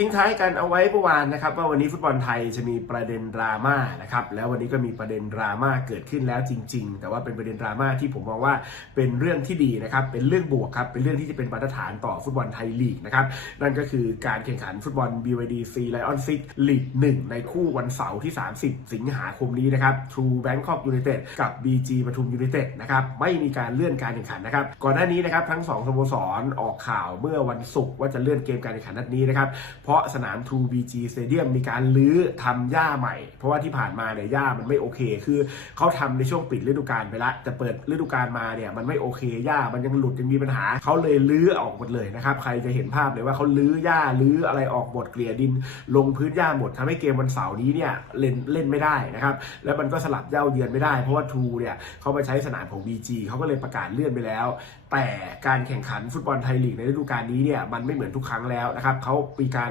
ทิ้งท้ายกันเอาไว้เมื่อวานนะครับว่าวันนี้ฟุตบอลไทยจะมีประเด็นดราม่านะครับแล้ววันนี้ก็มีประเด็นดราม่าเกิดขึ้นแล้วจริง ๆ แต่ว่าเป็นประเด็นดราม่าที่ผมมองว่าเป็นเรื่องที่ดีนะครับเป็นเรื่องบวกครับเป็นเรื่องที่จะเป็นมาตรฐานต่อฟุตบอลไทยลีกนะครับนั่นก็คือการแข่งขันฟุตบอล BYD C Lion 6ลีก1ในคู่วันเสาร์ที่ 30 สิงหาคมนี้นะครับ True Bangkok United กับ BG ปทุมยูไนเต็ดนะครับไม่มีการเลื่อนการแข่งขันนะครับก่อนหน้านี้นะครับทั้งสองสโมสรออกข่าวเมื่อวันศุกร์ว่าจะเลื่อนเกมการแข่งขันนัดนี้นะครับเพราะสนาม True BG Stadium มีการลื้อทำหญ้าใหม่ เพราะว่าที่ผ่านมาเนี่ยหญ้ามันไม่โอเค คือเขาทำในช่วงปิดฤดูกาลไปละจะเปิดฤดูกาลมาเนี่ยมันไม่โอเคหญ้ามันยังหลุดยังมีปัญหา เขาเลยลื้อออกหมดเลยนะครับ ใครจะเห็นภาพเลยว่าเขาลื้อหญ้าลื้ออะไรออกหมดเกลี่ยดิน ลงพื้นหญ้าหมดทำให้เกมวันเสาร์นี้เนี่ยเล่นเล่นไม่ได้นะครับ แล้วมันก็สลับเย้าเยือนไม่ได้ เพราะว่า True เนี่ยเขามาใช้สนามของ BG เขาก็เลยประกาศเลื่อนไปแล้ว แต่การแข่งขันฟุตบอลไทยลีกในฤดูกาลนี้เนี่ยมันไม่เหมือนทุกครั้งแล้วนะครับเขามีการ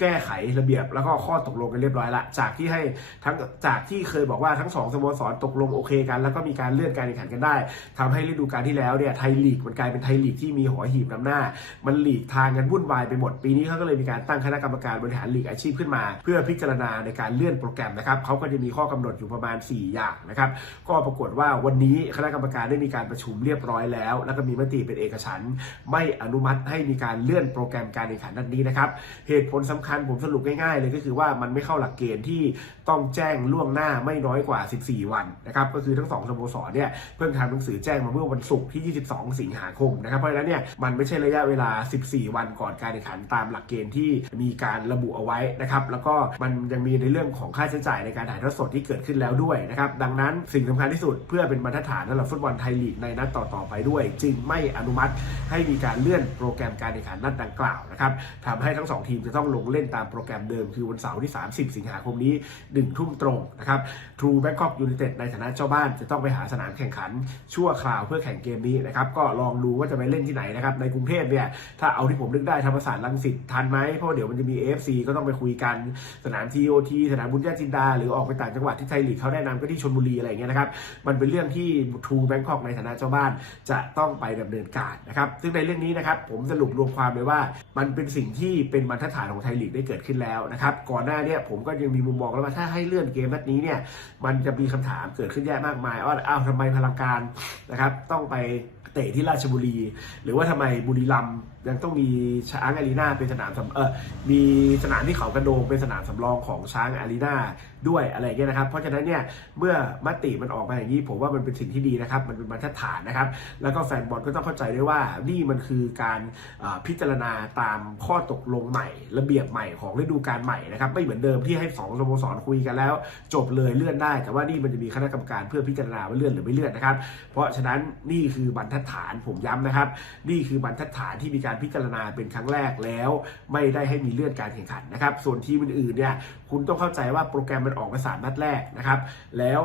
แก้ไขระเบียบแล้วก็ข้อตกลงกันเรียบร้อยละ จากที่ให้ทั้งจากที่เคยบอกว่าทั้งสองสโมสรตกลงโอเคกัน แล้วก็มีการเลื่อนการแข่งขันกันได้ทำให้ฤดูกาลที่แล้วเนี่ยไทยลีกมันกลายเป็นไทยลีกที่มีหอหีบนำหน้า มันหลีกทางกันวุ่นวายไปหมดปีนี้เขาก็เลยมีการตั้งคณะกรรมการบริหารลีกอาชีพขึ้นมา เพื่อพิจารณาในการเลื่อนโปรแกรมนะครับเขาก็จะมีข้อกำหนดอยู่ประมาณ 4 อย่างนะครับก็ปรากฏว่าวันนี้คณะกรรมการได้มีการประชุมเรียบร้อยแล้ว แล้วก็มีมติเป็นเอกฉันท์ไม่อนุมัติให้มีการเลื่อนโปรแกรมการแข่งขันนัดนี้นะครับเหตุผลสำคัญผมสรุปง่ายๆเลยก็คือว่ามันไม่เข้าหลักเกณฑ์ที่ต้องแจ้งล่วงหน้าไม่น้อยกว่า 14 วันนะครับก็คือทั้งสองสโมสรเนี่ยเพิ่งทำหนังสือแจ้งมาเมื่อวันศุกร์ที่ 22 สิงหาคมนะครับเพราะฉะนั้นเนี่ยมันไม่ใช่ระยะเวลา 14 วันก่อนการแข่งขันตามหลักเกณฑ์ที่มีการระบุเอาไว้นะครับแล้วก็มันยังมีในเรื่องของค่าใช้จ่ายในการถ่ายทอดสดที่เกิดขึ้นแล้วด้วยนะครับดังนั้นสิ่งสำคัญที่สุดเพื่อเป็นมาตรฐานสำหรับฟุตบอลไทยลีกในนัดต่อๆไปด้วย จึงไม่อนุมัติให้มีการเลื่อนโปรแกรมการแข่งขันนัดดังกล่าวนะครับทำให้ทั้งสองทีมจะต้องลงเล่นล่นตามโปรแกรมเดิมคือวันเสาร์ที่ 30 สิงหาคมนี้ 1 ทุ่มตรงนะครับ True Bangkok United ในฐานะเจ้าบ้านจะต้องไปหาสนามแข่งขันชั่วคราวเพื่อแข่งเกมนี้นะครับก็ลองดูว่าจะไปเล่นที่ไหนนะครับในกรุงเทพเนี่ยถ้าเอาที่ผมนึกได้ธรรมศาสตร์ลังสิตทันไหมเพราะเดี๋ยวมันจะมี AFC ก็ต้องไปคุยกันสนาม TOT สนามบุญญาจินดา หรือออกไปต่างจังหวัดที่ไทยลีกเขาแนะนำก็ที่ชลบุรีอะไรเงี้ยนะครับมันเป็นเรื่องที่ True Bangkok ในฐานะเจ้าบ้านจะต้องไปดำเนินการนะครับซึ่งในเรื่องนี้นะครับผมสรุปรวมความเลยว่ามันเป็นสิ่งที่เป็นมาตรฐานของไทยลีกได้เกิดขึ้นแล้วนะครับ ก่อนหน้านี้ผมก็ยังมีมุมมองแล้วว่าถ้าให้เลื่อนเกมนัดนี้เนี่ย มันจะมีคำถามเกิดขึ้นแยะมากมายว่าอ้าวทำไมพลังการนะครับ ต้องไปเตะที่ราชบุรี หรือว่าทำไมบุรีรัมย์ ยังต้องมีช้างอารีนาเป็นสนามสเออมีสนามที่เขากระโดงเป็นสนามสำรองของช้างอารีนาด้วยอะไรเงี้ยนะครับ เพราะฉะนั้นเนี่ยเมื่อมติมันออกมาอย่างนี้ผมว่ามันเป็นสิ่งที่ดีนะครับ มันเป็นมาตรฐานนะครับ แล้วก็แฟนบอลก็ต้องเข้าใจด้วยว่านี่มันคือการพิจารณาตามข้อตกลงใหม่ ระเบียบใหม่ของฤดูกาลใหม่นะครับไม่เหมือนเดิมที่ให้สองสโมสรคุยกันแล้ว จบเลยเลื่อนได้ แต่ว่านี่มันจะมีคณะกรรมการเพื่อพิจารณาว่าเลื่อนหรือไม่เลื่อนนะครับ เพราะฉะนั้นนี่คือบรรทัดฐานผมย้ำนะครับ นี่คือบรรทัดฐานที่มีการพิจารณาเป็นครั้งแรกแล้ว ไม่ได้ให้มีเลื่อนการแข่งขันนะครับ ส่วนทีมอื่นๆเนี่ยคุณต้องเข้าใจว่าโปรแกรมมันออกมาสามนัดแรกนะครับ แล้ว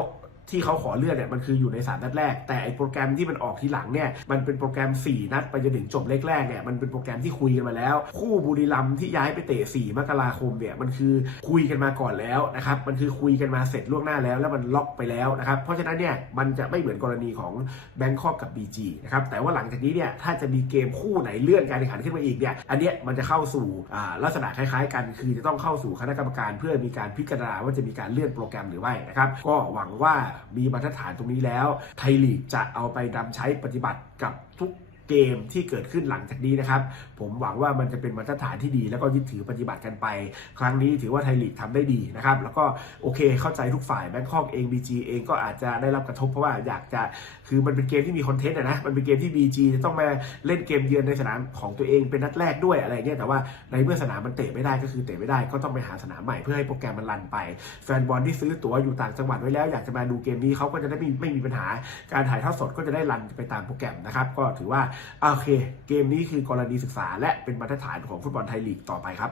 ที่เขาขอเลื่อนเนี่ยมันคืออยู่ในสามนัดแรก แต่ไอโปรแกรมที่มันออกทีหลังเนี่ยมันเป็นโปรแกรม 4 นัดไปจนถึงจบเล็กแรกเนี่ยมันเป็นโปรแกรมที่คุยกันมาแล้ว คู่บุรีรัมที่ย้ายไปเตะ 4 มกราคมเนี่ยมันคือคุยกันมาก่อนแล้วนะครับมันคือคุยกันมาเสร็จล่วงหน้าแล้ว แล้วมันล็อกไปแล้วนะครับเพราะฉะนั้นเนี่ยมันจะไม่เหมือนกรณีของแบงคอกกับ BG นะครับแต่ว่าหลังจากนี้เนี่ยถ้าจะมีเกมคู่ไหนเลื่อนการแข่งขันขึ้นมาอีกเนี่ยอันเนี้ยมันจะเข้าสู่อ่าลักษณะคล้ายๆ กัน คือจะต้องเข้าสู่คณะกรรมการ เพื่อมีการพิจารณาว่าจะมีการเลื่อนโปรแกรมหรือไม่นะครับก็หวังว่ามีมาตรฐานตรงนี้แล้ว ไทยลีกจะเอาไปนำใช้ปฏิบัติกับทุก เกมที่เกิดขึ้นหลังจากนี้นะครับ ผมหวังว่ามันจะเป็นมาตรฐานที่ดี แล้วก็ยึดถือปฏิบัติกันไป ครั้งนี้ถือว่าไทยลีกทำได้ดีนะครับ แล้วก็โอเคเข้าใจทุกฝ่ายแบงคอกเอง BG เองก็อาจจะได้รับกระทบเพราะว่าอยากจะคือมันเป็นเกมที่มีคอนเทนต์นะมันเป็นเกมที่ BG จะต้องมาเล่นเกมเยือนในสนามของตัวเองเป็นนัดแรกด้วยอะไรเงี้ยแต่ว่าในเมื่อสนามมันเตะไม่ได้ก็คือเตะไม่ได้ก็ต้องไปหาสนามใหม่เพื่อให้โปรแกรมมันรันไป แฟนบอลที่ซื้อตั๋วอยู่ต่างจังหวัดไว้แล้ว อยากจะมาดูเกมนี้เขาก็จะได้ไม่ไม่มีปัญหาการถ่ายทอดสดก็จะได้รันไปตามโปรแกรมนะครับก็ถือว่าโอเค เกมนี้คือกรณีศึกษาและเป็นมาตรฐานของฟุตบอลไทยลีกต่อไปครับ